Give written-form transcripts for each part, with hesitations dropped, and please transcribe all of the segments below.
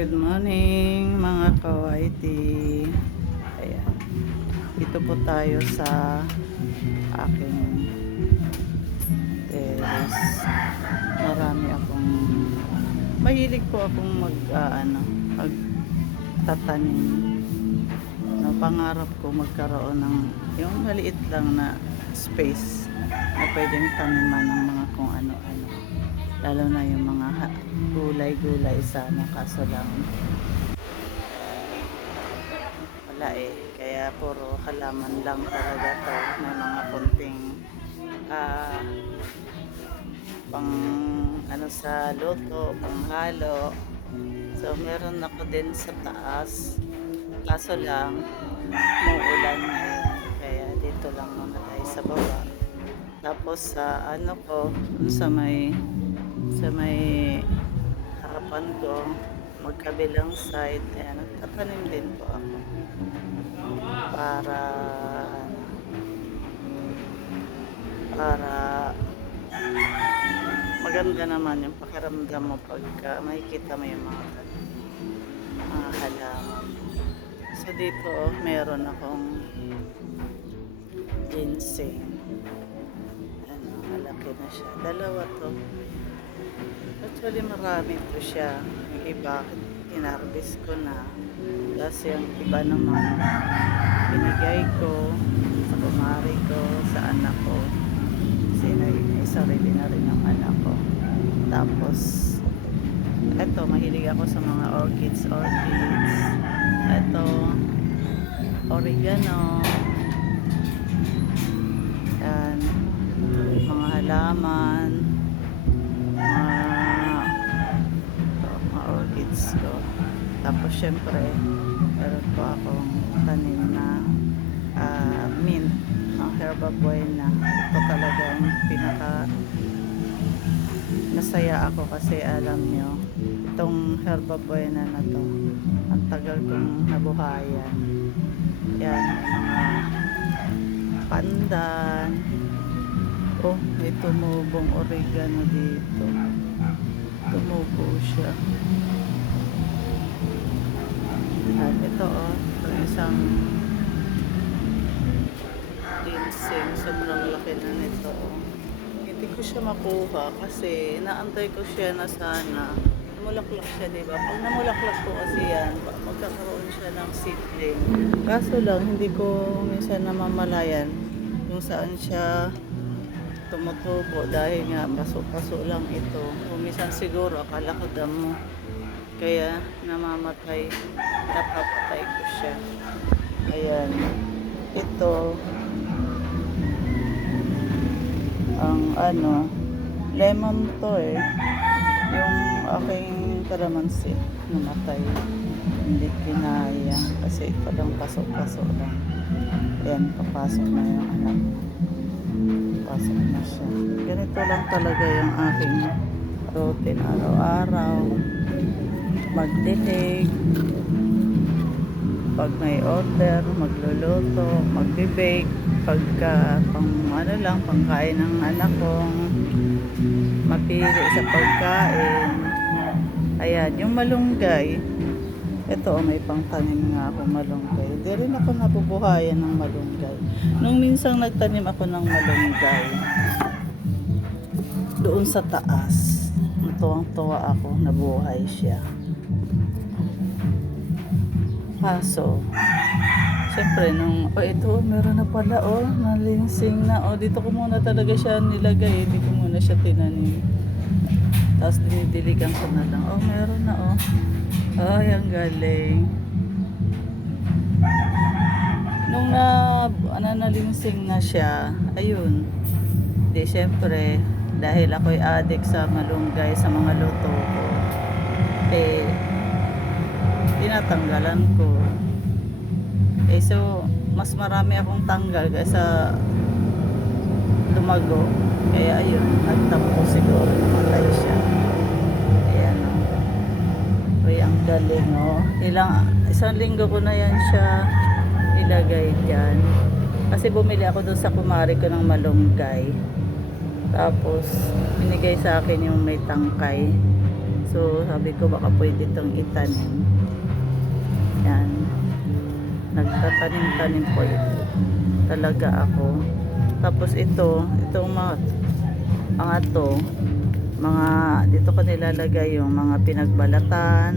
Good morning mga kawaiti. Ayan. Dito po tayo sa aking terrace. Marami akong mahilig po akong magtatanim. No, pangarap ko magkaroon ng yung maliit lang na space na pwedeng taniman ng mga kung ano-ano. Lalo na yung mga gulay-gulay sana, kaso lang wala eh. Kaya puro halaman lang talaga to. May mga konting pang sa luto, pang halo. So meron ako din sa taas. Kaso lang muulan ngayon. Kaya dito lang muna tayo sa baba. Tapos sa sa may harapan ko, magkabilang side, ayan, nagtatanim din po ako para maganda naman yung pakiramdam mo pagka makikita mo yung mga halaman. So dito meron akong ginseng. Malaki na siya. Dalawa to. Actually marami to siya. Yung iba hinarvest ko na. Kasi yung iba naman binigay ko sa kumari ko, sa anak ko. Kasi may sarili na rin ang anak ko. Tapos eto, mahilig ako sa mga orchids. Eto, oregano. Yan, mga halaman, mga orchids ko. Tapos syempre meron po akong tanim na mint, herba buena. Ito talagang pinaka nasaya ako kasi alam nyo, itong herba buena na to, ang tagal kong nabuhayan. Yan, may mga pandan. Oh, may tumubong oregano dito. Tumubo siya. At ito itong isang ginseng. Sobrang laki na nito. Hindi ko siya makuha kasi naantay ko siya na sana namulaklak siya, diba? Pag namulaklak ko kasi yan, magkakaroon siya ng seedling. Kaso lang, hindi ko minsan namamalayan kung saan siya tumutubo dahil nga paso-paso lang ito. Kung minsan siguro akala ko damo. Kaya napapatay ko siya. Ayan. Ito ang lemon to eh. Yung aking kalamansi namatay. Hindi kinaya kasi palang paso-paso lang. Ayan, papasok na yung anak. Pasok na siya. Ganito lang talaga yung aking routine araw-araw. Magdilig. Pag may order, magluluto, magbe-bake. Pagka pangkain ng anak kong mapili sa pagkain. Ayan, yung malunggay. Ito, may pangtanim nga ako malunggay. Hindi rin ako nabubuhayan ng malunggay. Nung minsang nagtanim ako ng malunggay, doon sa taas, tuwang-tuwa ako, nabuhay siya. Kaso, siyempre, ito, meron na pala, nalinsing na. Dito ko muna talaga siya nilagay. Hindi ko muna siya tinanim. Tapos dinidiligan ko na lang. Meron na, Ay, ang galing. Nung nalinsing na siya, ayun. Di, syempre, dahil ako'y addict sa malunggay, sa mga luto ko, tinatanggalan ko. So, mas marami akong tanggal kaysa lumago. Kaya ayun, nagtampo siguro, namatay siya. Ayan, ang galing, isang linggo ko na yan siya ilagay dyan. Kasi bumili ako doon sa kumari ko ng malunggay. Tapos, binigay sa akin yung may tangkay. So sabi ko baka pwede itong itanim. Yan. Nagtatanim-tanim po ito. Talaga ako. Tapos itong mga to, mga dito ko nilalagay yung mga pinagbalatan,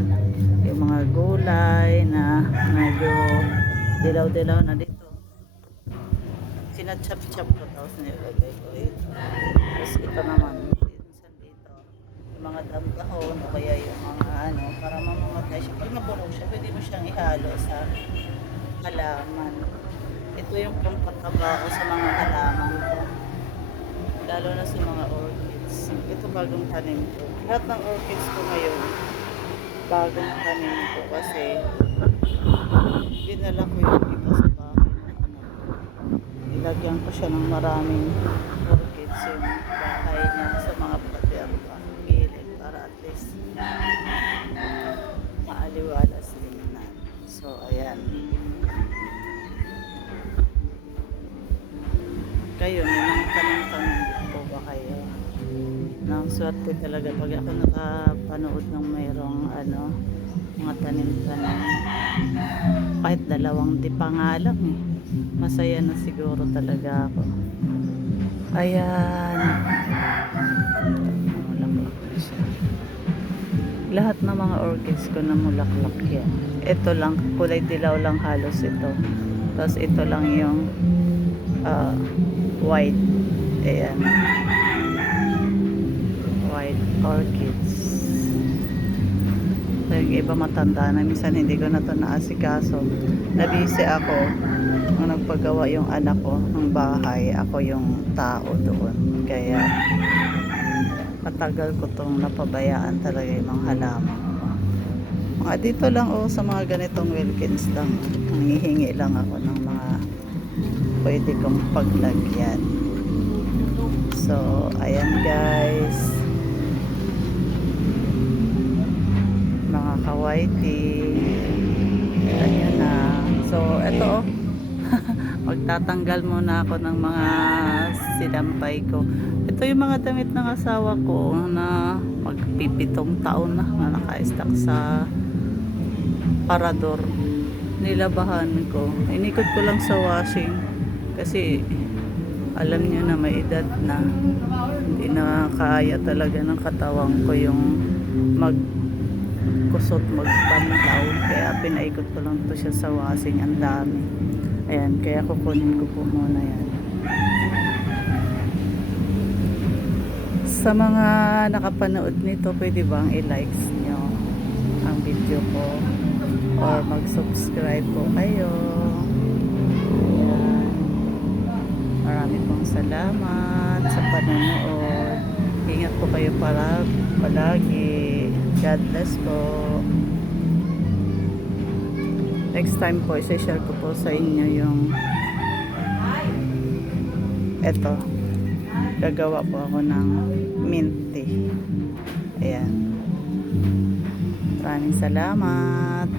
yung mga gulay na medyo dilaw-dilaw na dito. Sinachap-chap ko tapos nilagay ko ito. Tapos ito naman dito. Yung mga dahon o kaya yung mga ano para mamamatay siya. Pag napuno siya, pwede mo siyang ihalo sa halaman. Ito yung pampataba ko sa mga halaman ko. Lalo na sa mga orchids. Ito bagong tanim ko. Lahat ng orchids ko ngayon, bagong tanim ko kasi dinala ko yung iba sa bahay ng anak ko. Ilagyan ko siya ng maraming orchids yung bahay niya sa mga pader pa. Gilid para at least maaliwalas din na. So, ayan. Kayo, may mga tanim-tanim po ba kayo? Nang swerte talaga pag ako nakapanood ng mayroong mga tanim-tanim. Kahit dalawang dipa nga lang eh. Masaya na siguro talaga ako. Ayan. Mulaklak na siya. Lahat ng mga orchids ko na mulaklak yan. Ito lang, kulay dilaw lang halos ito. Tapos ito lang yung white. Ayan. White orchids. So, yung iba matanda na. Minsan hindi ko na ito naasikaso. Nabisi ako. Nung nagpagawa yung anak ko ng bahay, ako yung tao doon. Kaya matagal ko itong napabayaan talaga yung mga halaman ko. Mga dito lang sa mga ganitong Wilkins lang. Nangihingi lang ako ng mga pwede kong paglagyan. So, ayan guys. Mga kawaiti. Ayan na. So, eto magtatanggal muna ako ng mga sinampay ko. Ito yung mga damit ng asawa ko na magpipitong taon na naka-stack sa parador. Nilabahan ko. Inikot ko lang sa washing kasi alam niyo na may edad na. Hindi na kaya talaga ng katawan ko yung magkusot, magpanlaw. Kaya pinaikot ko lang to siya sa washing. Ang dami. Ayan, kaya kukunin ko po muna yan. Sa mga nakapanood nito, pwede bang i-likes nyo ang video ko or mag-subscribe po kayo. Ayan. Marami pong salamat sa panonood. Ingat po kayo palagi. God bless po. Next time po, i-share ko po sa inyo yung eto. Gagawa po ako ng mint tea. Ayan. Maraming salamat.